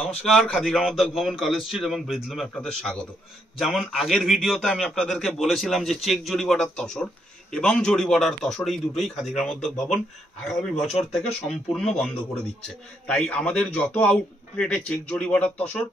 নমস্কার, খাদি গ্রামোদ্যোগ ভবন, college street এবং ব্রিজলুমে আপনাদের স্বাগত। যেমন আগের ভিডিওতে আমি আপনাদেরকে বলেছিলাম যে চেক জরি বর্ডার তসর এবং জরি বর্ডার তসর এই দুটোই খাদি গ্রামোদ্যোগ ভবন আগামী বছর থেকে সম্পূর্ণ বন্ধ করে দিচ্ছে। তাই আমাদের যত আউটলেটে চেক জরি বর্ডার তসর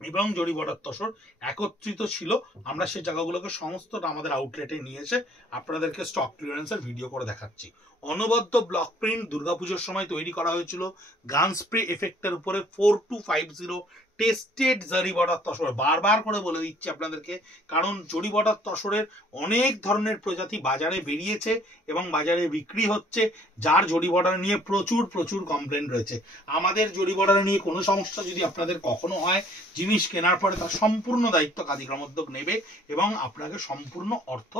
এবং জরি বর্ডার তসর একত্রিত ছিল, আমরা সেই জায়গাগুলোকে সমস্তটা আমাদের আউটলেটে নিয়ে এসে আপনাদেরকে স্টক ক্লিয়ারেন্সের ভিডিও করে দেখাচ্ছি। অনবদ্য ব্লক প্রিন্ট দুর্গাপুজোর সময় তৈরি করা হয়েছিল গান স্প্রে এফেক্টের উপরে 4250 টেস্টেড জরি বর্ডার তসর। বারবার করে বলে দিচ্ছি আপনাদেরকে, কারণ জরি বর্ডার তসরের অনেক ধরনের প্রজাতি বাজারে বেরিয়েছে এবং বাজারে বিক্রি হচ্ছে, যার জরি বর্ডার নিয়ে প্রচুর প্রচুর কমপ্লেন রয়েছে। আমাদের জরি বর্ডার নিয়ে কোনো সমস্যা যদি আপনাদের কখনো হয়, জিনিস কেনার পরে তার সম্পূর্ণ দায়িত্ব খাদি গ্রামোদ্যোগ নেবে এবং আপনাকে সম্পূর্ণ অর্থ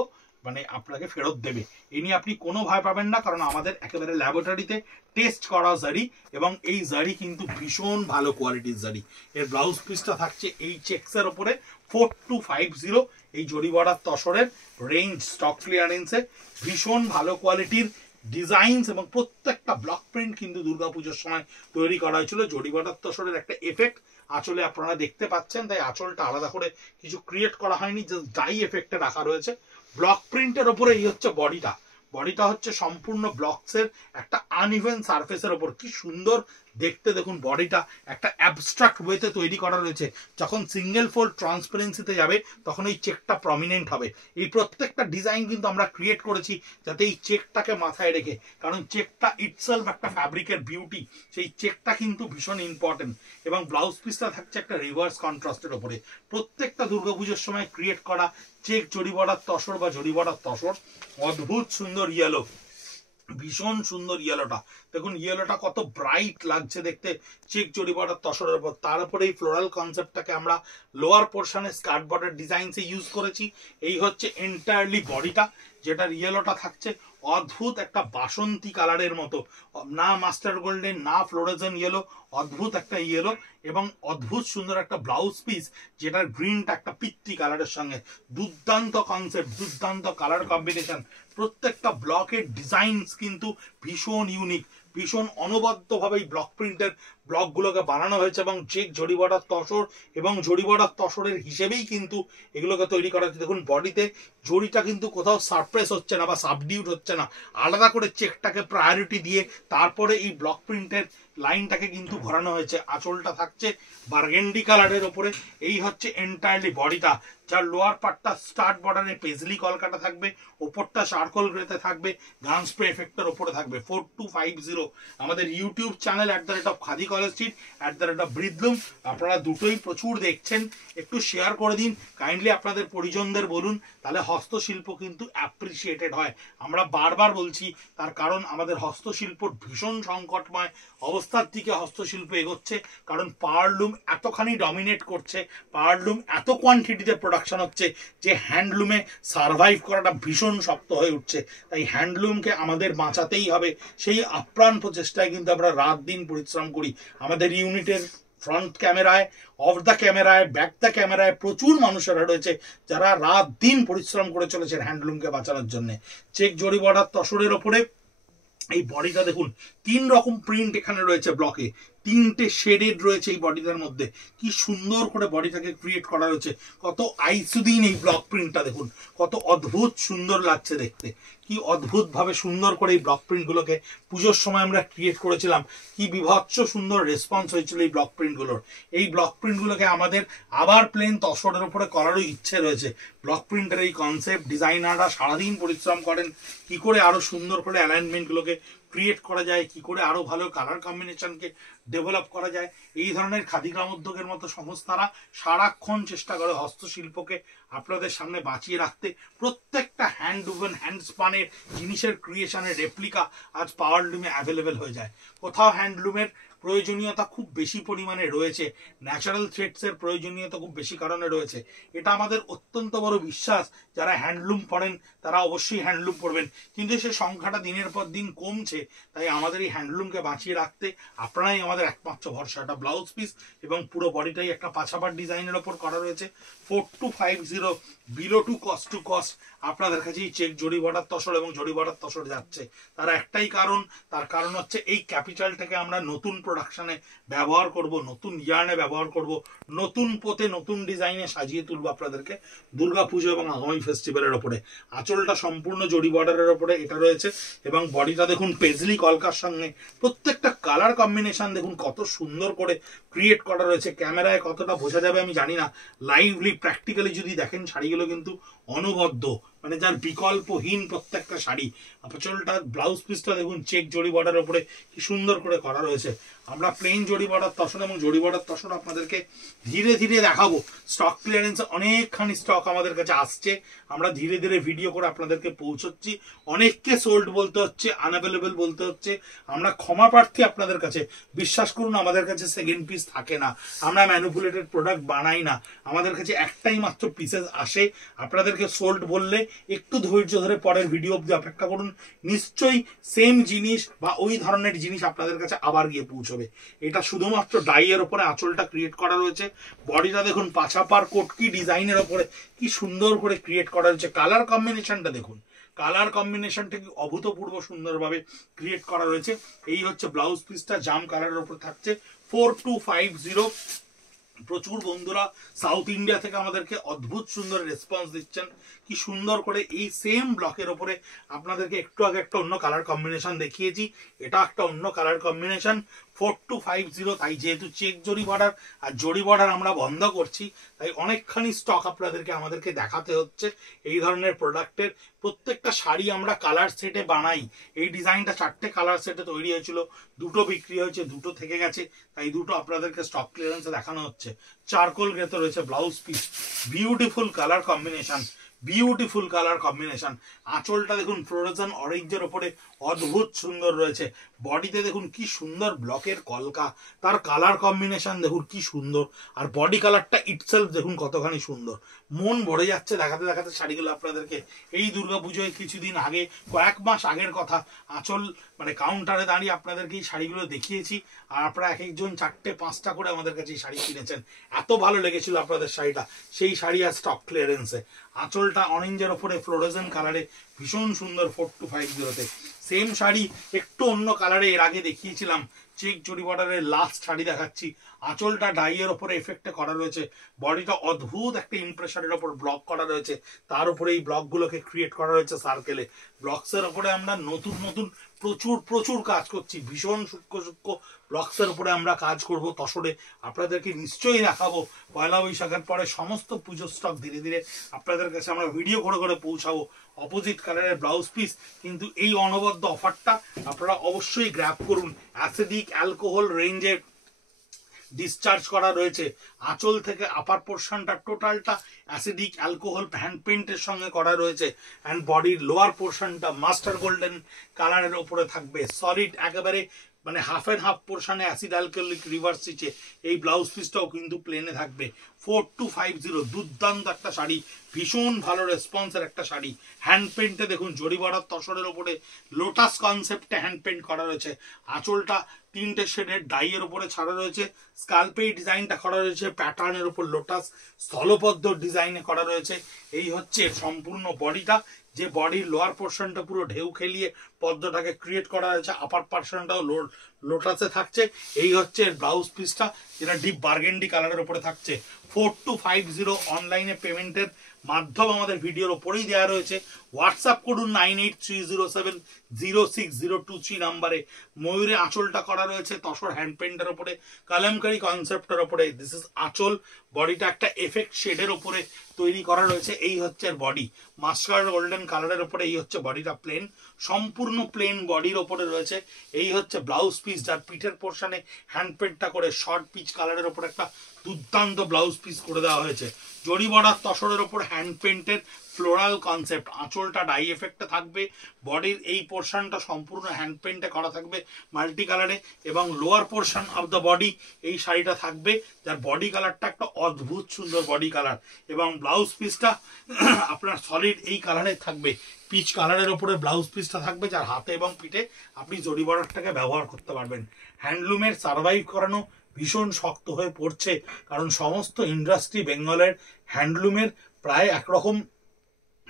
আপনাকে ফেরত দেবে। এই নিয়ে আপনি কোনো ভয় পাবেন না, কারণ আমাদের একেবারে ল্যাবরেটরিতে টেস্ট করা জারি এবং এই জারি কিন্তু ভীষণ ভালো কোয়ালিটির জারি। এর ব্লাউজ পিসটা থাকছে এই চেক্সের উপরে 4250 এই জরি বর্ডার তসরের রেঞ্জ স্টক ক্লিয়ারেন্সে ভীষণ ভালো কোয়ালিটির ডিজাইনস এবং প্রত্যেকটা ব্লক প্রিন্ট কিন্তু দুর্গাপুজোর সময় তৈরি করা হয়েছিল। জরি বর্ডার তসরের একটা এফেক্ট আঁচলে আপনারা দেখতে পাচ্ছেন, তাই আঁচলটা আলাদা করে কিছু ক্রিয়েট করা হয়নি, জাস্ট ডাই এফেক্টে রাখা রয়েছে। ব্লক প্রিন্টের ওপরে এই হচ্ছে বডিটা হচ্ছে সম্পূর্ণ ব্লকসের একটা আনইভেন সারফেসের ওপর। কি সুন্দর দেখতে দেখুন, বডিটা একটা অ্যাবস্ট্রাক্ট ওয়েতে তৈরি করা রয়েছে। যখন সিঙ্গেল ফোল্ড ট্রান্সপারেন্সিতে যাবে তখন এই চেকটা প্রমিনেন্ট হবে। এই প্রত্যেকটা ডিজাইন কিন্তু আমরা ক্রিয়েট করেছি যাতে এই চেকটাকে মাথায় রেখে, কারণ চেকটা ইটসেলফ একটা ফ্যাব্রিকের বিউটি, সেই চেকটা কিন্তু ভীষণ ইম্পর্টেন্ট। এবং ব্লাউজ পিসটা থাকছে একটা রিভার্স কন্ট্রাস্টের ওপরে। প্রত্যেকটা দুর্গাপুজোর সময় ক্রিয়েট করা চেক জরি বর্ডার তসর বা জরি বর্ডার তসর অদ্ভুত সুন্দর ইয়েলো, ভীষণ সুন্দর ইয়েলোটা দেখুন, ইয়েলোটা কত ব্রাইট লাগছে দেখতে চেক জরি বর্ডার তসরের উপর। তার উপরে এই ফ্লোরাল কনসেপ্টটাকে আমরা লোয়ার পোর্শনে স্কার্ট বর্ডার ডিজাইনসে ইউজ করেছি। এই হচ্ছে এন্টায়ারলি বডিটা, যেটার ইয়েলোটা থাকছে অদ্ভুত একটা বাসন্তী কালারের মতো, না মাস্টার গোল্ডেন না ফ্লোরেজেন্ট ইয়েলো, অদ্ভুত একটা ইয়েলো এবং অদ্ভুত সুন্দর একটা ব্লাউজ পিস, যেটার গ্রিনটা একটা পিত্তি কালারের সঙ্গে। দুর্দান্ত কনসেপ্ট, দুর্দান্ত কালার কম্বিনেশন। প্রত্যেকটা ব্লকের ডিজাইনস কিন্তু ভীষণ ইউনিক, ভীষণ অনবদ্যভাবে এই ব্লক প্রিন্টের ব্লকগুলোকে বানানো হয়েছে এবং চেক জরি বর্ডার তসর এবং জরি বর্ডার তসরের হিসেবেই কিন্তু এগুলোকে তৈরি করা হচ্ছে। দেখুন বডিতে জরিটা কিন্তু কোথাও সারপ্রেস হচ্ছে না বা সাবডিউট হচ্ছে না, আলাদা করে চেকটাকে প্রায়োরিটি দিয়ে তারপরে এই ব্লক প্রিন্টের লাইনটাকে কিন্তু ঘোরানো হয়েছে। আঁচলটা থাকছে বার্গেন্ডি কালারের ওপরে। এই হচ্ছে এন্টায়ারলি বডিটা, যার লোয়ার পার্টটা স্টার্ট বর্ডারে পেজলি কলকাটা থাকবে, ওপরটা চারকোল গ্রেতে থাকবে, গান স্প্রে এফেক্টের ওপরে থাকবে। 4250 আমাদের YouTube channel @Khadi college street @ব্রিজলুম, আপনারা দুটোই প্রচুর দেখছেন, একটু শেয়ার করে দিন কাইন্ডলি, আপনাদের পরিজনদের বলুন, তাহলে হস্তশিল্প কিন্তু অ্যাপ্রিসিয়েটেড হয়। আমরা বারবার বলছি, তার কারণ আমাদের হস্তশিল্প ভীষণ সংকটময় অবস্থার দিকে হস্তশিল্প এগোচ্ছে, কারণ পাওয়ারলুম এতখানি ডমিনেট করছে, পাওয়ারলুম এত কোয়ান্টিটিতে প্রোডাকশন হচ্ছে যে হ্যান্ডলুমে সারভাইভ করাটা ভীষণ শক্ত হয়ে উঠছে। তাই হ্যান্ডলুমকে আমাদের বাঁচাতেই হবে, সেই আপ্রাণ প্রচেষ্টায় কিন্তু আমরা রাত দিন পরিশ্রম করি। আমাদের ইউনিটের ফ্রন্ট ক্যামেরায়, অফ দ্য ক্যামেরায়, ব্যাক দ্য ক্যামেরায় প্রচুর মানুষেরা রয়েছে যারা রাত দিন পরিশ্রম করে চলেছেন হ্যান্ডলুমকে বাঁচানোর জন্য। চেক জরি বর্ডার তসরের ওপরে এই বডিটা দেখুন, 3 রকম প্রিন্ট এখানে রয়েছে ব্লকে, 3টে শেডেড রয়েছে এই বডিটার মধ্যে। কি সুন্দর করে বডিটাকে ক্রিয়েট করা রয়েছে, কত আইসুদিন এই ব্লক প্রিন্টটা দেখুন, কত অদ্ভুত সুন্দর লাগছে দেখতে। কি অদ্ভুত ভাবে সুন্দর করে এই ব্লক প্রিন্টগুলোকে পুজোর সময় আমরা ক্রিয়েট করেছিলাম, কি বিভৎস সুন্দর রেসপন্স হয়েছিল এই ব্লক প্রিন্টগুলোর। এই ব্লক প্রিন্টগুলোকে আমাদের আবার প্লেন তসরের উপরে করারও ইচ্ছে রয়েছে। ব্লক প্রিন্টের এই কনসেপ্ট ডিজাইনাররা সারাদিন পরিশ্রম করেন কি করে আরো সুন্দর করে অ্যালাইনমেন্টগুলোকে ক্রিয়েট করা যায়, কি করে আরো ভালো কালার কম্বিনেশনকে ডেভেলপ করা যায়। এই ধরনের খাদি গ্রামোদ্যোগের মতো সংস্থারা সারাক্ষণ চেষ্টা করে হস্তশিল্পকে আপনাদের সামনে বাঁচিয়ে রাখতে। প্রত্যেকটা হ্যান্ড উভেন হ্যান্ড স্পানের জিনিসের ক্রিয়েশনের রেপ্লিকা আজ পাওয়ারলুমে অ্যাভেলেবেল হয়ে যায়। কোথাও হ্যান্ডলুমের প্রয়োজনীয়তা খুব বেশি পরিমাণে রয়েছে, ন্যাচারাল থ্রেডসের প্রয়োজনীয়তা খুব বেশি কারণে রয়েছে। এটা আমাদের অত্যন্ত বড় বিশ্বাস, যারা হ্যান্ডলুম পড়েন তারা অবশ্যই হ্যান্ডলুম পড়বেন, কিন্তু সে সংখ্যাটা দিনের পর দিন কমছে। তাই আমাদের এই হ্যান্ডলুমকে বাঁচিয়ে রাখতে আপনারাই আমাদের একমাত্র ভরসা। একটা ব্লাউজ পিস এবং পুরো বডিটাই একটা পাছাবার ডিজাইনের ওপর করা রয়েছে। 4250 বিলো টু কস্ট আপনাদের কাছে এই চেক জরি বর্ডার তসর এবং জরি বর্ডার তসর যাচ্ছে। তার একটাই কারণ, তার কারণ হচ্ছে এই ক্যাপিটালটাকে আমরা নতুন প্রোডাকশনে ব্যবহার করব, নতুন ইয়ার্নে ব্যবহার করব, নতুন পোতে নতুন ডিজাইনে সাজিয়ে তুলবো আপনাদেরকে দুর্গাপুজো এবং আগামী ফেস্টিভ্যালের ওপরে। আঁচলটা সম্পূর্ণ জরি বর্ডারের ওপরে এটা রয়েছে এবং বডিটা দেখুন পেজলি কলকার সঙ্গে প্রত্যেকটা কালার কম্বিনেশন দেখুন কত সুন্দর করে ক্রিয়েট করা রয়েছে। ক্যামেরায় কতটা বোঝা যাবে আমি জানি না, লাইভলি প্র্যাকটিক্যালি যদি দেখেন শাড়িগুলো কিন্তু অনবদ্য, মানে যার বিকল্পহীন প্রত্যেকটা শাড়ি। আঁচলটা ব্লাউজ পিসটা দেখুন চেক জরি বর্ডারের উপরে কি সুন্দর করে করা রয়েছে। আমরা প্লেন জরি বর্ডার তসর এবং জরি বর্ডার তসর আপনাদেরকে ধীরে ধীরে দেখাবো। স্টক ক্লিয়ারেন্সে অনেকখানি স্টক আমাদের কাছে আসছে, আমরা ধীরে ধীরে ভিডিও করে আপনাদেরকে পৌঁছচ্ছি। অনেককে সোল্ড বলতে হচ্ছে, আনঅ্যাভেলেবল বলতে হচ্ছে, আমরা ক্ষমা প্রার্থী আপনাদের কাছে। বিশ্বাস করুন আমাদের কাছে সেকেন্ড পিস থাকে না, আমরা ম্যানিপুলেটেড প্রোডাক্ট বানাই না, আমাদের কাছে একটাই মাত্র পিসেস আসে। আপনাদেরকে সোল্ড বললে একটু ধৈর্য ধরে পরের ভিডিও অবধি অপেক্ষা করুন, নিশ্চয়ই সেম জিনিস বা ওই ধরনের জিনিস আপনাদের কাছে আবার গিয়ে পৌঁছবে। এটা শুধুমাত্র ডাইয়ের ওপরে আঁচলটা ক্রিয়েট করা রয়েছে। বডিটা দেখুন পাছাপার কোটকি ডিজাইনের ওপরে কি সুন্দর করে ক্রিয়েট করা রয়েছে। কালার কম্বিনেশনটা দেখুন, কালার কম্বিনেশনটা কি অভূতপূর্ব সুন্দরভাবে ক্রিয়েট করা রয়েছে। এই হচ্ছে ব্লাউজ পিসটা, জাম কালারের উপর থাকছে 4250। প্রচুর বন্ধুরা সাউথ ইন্ডিয়া থেকে আমাদেরকে অদ্ভুত সুন্দর রেসপন্স দিচ্ছেন। কি সুন্দর করে এই সেম ব্লকের ওপরে আপনাদেরকে একটু আগে একটা অন্য কালার কম্বিনেশন দেখিয়েছি, এটা একটা অন্য কালার কম্বিনেশন 4250। তাই যেহেতু চেক জরি বর্ডার আর জরি বর্ডার আমরা বন্ধ করছি, তাই অনেকখানি স্টক আপনাদেরকে আমাদেরকে দেখাতে হচ্ছে। এই ধরনের প্রোডাক্টের প্রত্যেকটা শাড়ি আমরা কালার সেটে বানাই। এই ডিজাইনটা 4টে কালার সেটে তৈরি হয়েছিল, 2টো বিক্রি হয়েছে, 2টো থেকে গেছে, তাই 2টো আপনাদেরকে স্টক ক্লিয়ারেন্সে দেখানো হচ্ছে। চারকোল গ্রেতে রয়েছে blouse piece, beautiful colour combination, beautiful colour combination. আঁচলটা দেখুন ফ্লোরোসেন্ট অরেঞ্জের ওপরে অদ্ভুত সুন্দর রয়েছে। বডিতে দেখুন কি সুন্দর ব্লকের কলকা, তার কালার কম্বিনেশন দেখুন কি সুন্দর, আর বডি কালারটা ইটসেলফ দেখুন কতখানি সুন্দর। মন ভরে যাচ্ছে দেখাতে দেখাতে শাড়িগুলো আপনাদেরকে। এই দুর্গাপুজোয় কিছুদিন আগে, কয়েক মাস আগের কথা, আঁচল মানে কাউন্টারে দাঁড়িয়ে আপনাদেরকে এই শাড়িগুলো দেখিয়েছি, আর আপনারা এক একজন 4টে 5টা করে আমাদের কাছে এই শাড়ি কিনেছেন। এত ভালো লেগেছিল আপনাদের শাড়িটা, সেই শাড়ি আর স্টক ক্লিয়ারেন্সে। আঁচলটা অরেঞ্জের ওপরে ফ্লোরোসেন্ট কালারে ভীষণ সুন্দর 4250-তে। সেম শাড়ি একটু অন্য কালারে এর আগে দেখিয়েছিলাম, চেক জরি বর্ডারের লাস্ট শাড়ি দেখাচ্ছি। আঁচলটা ডাইয়ের ওপরে এফেক্টে করা রয়েছে, বডিটা অদ্ভুত একটা ইমপ্রেশনের ওপর ব্লক করা রয়েছে, তার উপরে এই ব্লকগুলোকে ক্রিয়েট করা রয়েছে সার্কেলে। ব্লকসের ওপরে আমরা নতুন নতুন প্রচুর প্রচুর কাজ করছি, ভীষণ সূক্ষ্ম সূক্ষ্ম ব্লকসের উপরে আমরা কাজ করব তসরে। আপনাদেরকে নিশ্চয়ই দেখাবো পয়লা বৈশাখের পরে সমস্ত পুজোর স্টক ধীরে ধীরে আপনাদের কাছে আমরা ভিডিও করে করে পৌঁছাবো। অপোজিট কালারের ব্লাউজ পিস, কিন্তু এই অনবদ্য অফারটা আপনারা অবশ্যই গ্র্যাব করুন। অ্যাসিডিক অ্যালকোহল রেঞ্জের ডিসচার্জ করা রয়েছে। আঁচল থেকে আপার পোর্শনটা টোটালটা অ্যাসিডিক অ্যালকোহল হ্যান্ড পেইন্টের সঙ্গে করা রয়েছে, অ্যান্ড বডির লোয়ার পোর্শনটা মাস্টার গোল্ডেন কালারের উপরে থাকবে। সলিড একেবারে মানে হাফ অ্যান্ড হাফ পোর্শনে অ্যাসিড অ্যালকোহলিক রিভার্স সিচে এই ব্লাউজ পিসটাও কিন্তু প্লেনে থাকবে। 4250, দুর্দান্ত একটা শাড়ি, ভীষণ ভালো রেসপন্সের একটা শাড়ি। হ্যান্ড পেন্টে দেখুন জরি বর্ডার তসরের ওপরে লোটাস কনসেপ্টে হ্যান্ড পেন্ট করা রয়েছে। আঁচলটা 3টে শেডের ডাইয়ের উপরে ছাড়া রয়েছে, স্কাল্পে ডিজাইনটা করা রয়েছে, প্যাটার্নের উপর লোটাস স্থলপদ্ম ডিজাইনে করা রয়েছে। এই হচ্ছে সম্পূর্ণ বডিটা, যে বডির লোয়ার পোর্শনটা পুরো ঢেউ খেলিয়ে পদ্মটাকে ক্রিয়েট করা হয়েছে, আপার পোর্শনটাও লোটাসে থাকছে। এই হচ্ছে ব্লাউজ পিসটা, যেটা ডিপ বার্গেন্ডি কালারের উপরে থাকছে। 4250 অনলাইনে পেমেন্টের মাধ্যম আমাদের ভিডিওর ওপরেই দেওয়া রয়েছে। হোয়াটসঅ্যাপ করুন 9830706023 নাম্বারে। ময়ূরে আঁচলটা করা রয়েছে তসর হ্যান্ড পেন্টের ওপরে, কালামকারি কনসেপ্টের ওপরে। দিস ইজ আঁচল, বডিটা একটা এফেক্ট শেডের ওপরে তৈরি করা রয়েছে। এই হচ্ছে বডি, মাস্টার গোল্ডেন কালারের ওপরে। এই হচ্ছে বডিটা প্লেন, সম্পূর্ণ প্লেন বডির ওপরে রয়েছে। এই হচ্ছে ব্লাউজ পিস, যার পিঠের পোর্শনে হ্যান্ড পেন্টটা করে শর্ট পিচ কালারের ওপর একটা দুর্দান্ত ব্লাউজ পিস করে দেওয়া হয়েছে। জরি বর্ডার তসরের ওপর হ্যান্ড পেন্টের ফ্লোরাল কনসেপ্ট। আঁচলটা ডাই এফেক্টে থাকবে, বডির এই পোর্শনটা সম্পূর্ণ হ্যান্ড পেন্টে করা থাকবে মাল্টি কালারে, এবং lower portion of the body এই শাড়িটা থাকবে, যার বডি কালারটা একটা অদ্ভুত সুন্দর বডি কালার। এবং ব্লাউজ পিসটা আপনার সলিড এই কালারে থাকবে, পিচ কালারের ওপরে ব্লাউজ পিসটা থাকবে, যার হাতে এবং পিঠে আপনি জরি বর্ডারটাকে ব্যবহার করতে পারবেন। হ্যান্ডলুমের সার্ভাইভ করানো ভীষণ শক্ত হয়ে পড়ছে, কারণ সমস্ত ইন্ডাস্ট্রি বেঙ্গলের হ্যান্ডলুমের প্রায় একরকম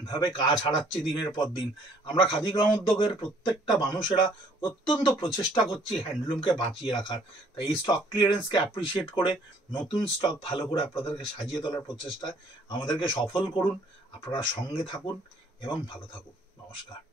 ভাবে কাজ হারাচ্ছি দিনের পর দিন। আমরা খাদি গ্রামোদ্যোগের প্রত্যেকটা মানুষেরা অত্যন্ত প্রচেষ্টা করছি হ্যান্ডলুমকে বাঁচিয়ে রাখার। তাই এই স্টক ক্লিয়ারেন্সকে অ্যাপ্রিসিয়েট করে নতুন স্টক ভালো করে আপনাদেরকে সাজিয়ে তোলার প্রচেষ্টায় আমাদেরকে সফল করুন। আপনারা সঙ্গে থাকুন এবং ভালো থাকুন। নমস্কার।